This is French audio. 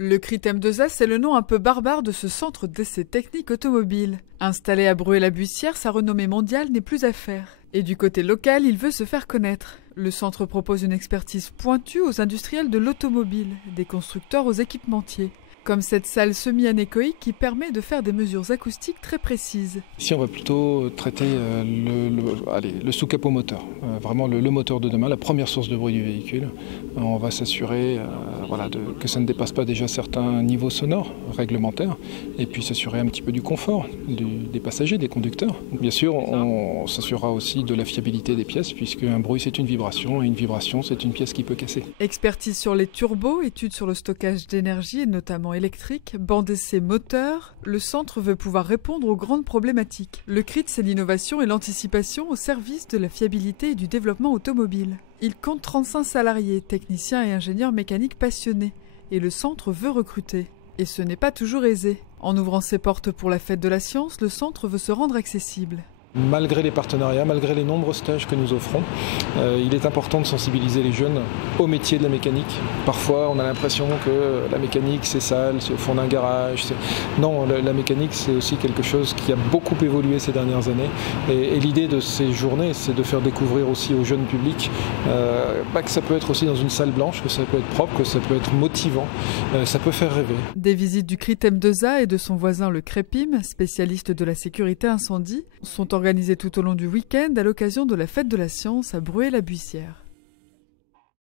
Le CRIT-M2A, c'est le nom un peu barbare de ce centre d'essais techniques automobiles. Installé à Bruay-la-Bussière, sa renommée mondiale n'est plus à faire. Et du côté local, il veut se faire connaître. Le centre propose une expertise pointue aux industriels de l'automobile, des constructeurs aux équipementiers. Comme cette salle semi-anéchoïque qui permet de faire des mesures acoustiques très précises. Ici, on va plutôt traiter le sous-capot moteur, vraiment le moteur de demain, la première source de bruit du véhicule. On va s'assurer que ça ne dépasse pas déjà certains niveaux sonores réglementaires et puis s'assurer un petit peu du confort des passagers, des conducteurs. Bien sûr, on s'assurera aussi de la fiabilité des pièces puisque un bruit c'est une vibration et une vibration c'est une pièce qui peut casser. Expertise sur les turbos, études sur le stockage d'énergie et notamment électrique, banc d'essai moteur, le centre veut pouvoir répondre aux grandes problématiques. Le CRIT, c'est l'innovation et l'anticipation au service de la fiabilité et du développement automobile. Il compte 35 salariés, techniciens et ingénieurs mécaniques passionnés, et le centre veut recruter. Et ce n'est pas toujours aisé. En ouvrant ses portes pour la fête de la science, le centre veut se rendre accessible. Malgré les partenariats, malgré les nombreux stages que nous offrons, il est important de sensibiliser les jeunes au métier de la mécanique. Parfois, on a l'impression que la mécanique, c'est sale, c'est au fond d'un garage. Non, la mécanique, c'est aussi quelque chose qui a beaucoup évolué ces dernières années. Et l'idée de ces journées, c'est de faire découvrir aussi au jeune public que ça peut être aussi dans une salle blanche, que ça peut être propre, que ça peut être motivant, ça peut faire rêver. Des visites du CRIT-M2A et de son voisin le CREPIM, spécialiste de la sécurité incendie, sont organisées tout au long du week-end à l'occasion de la fête de la science à Bruay-la-Bussière.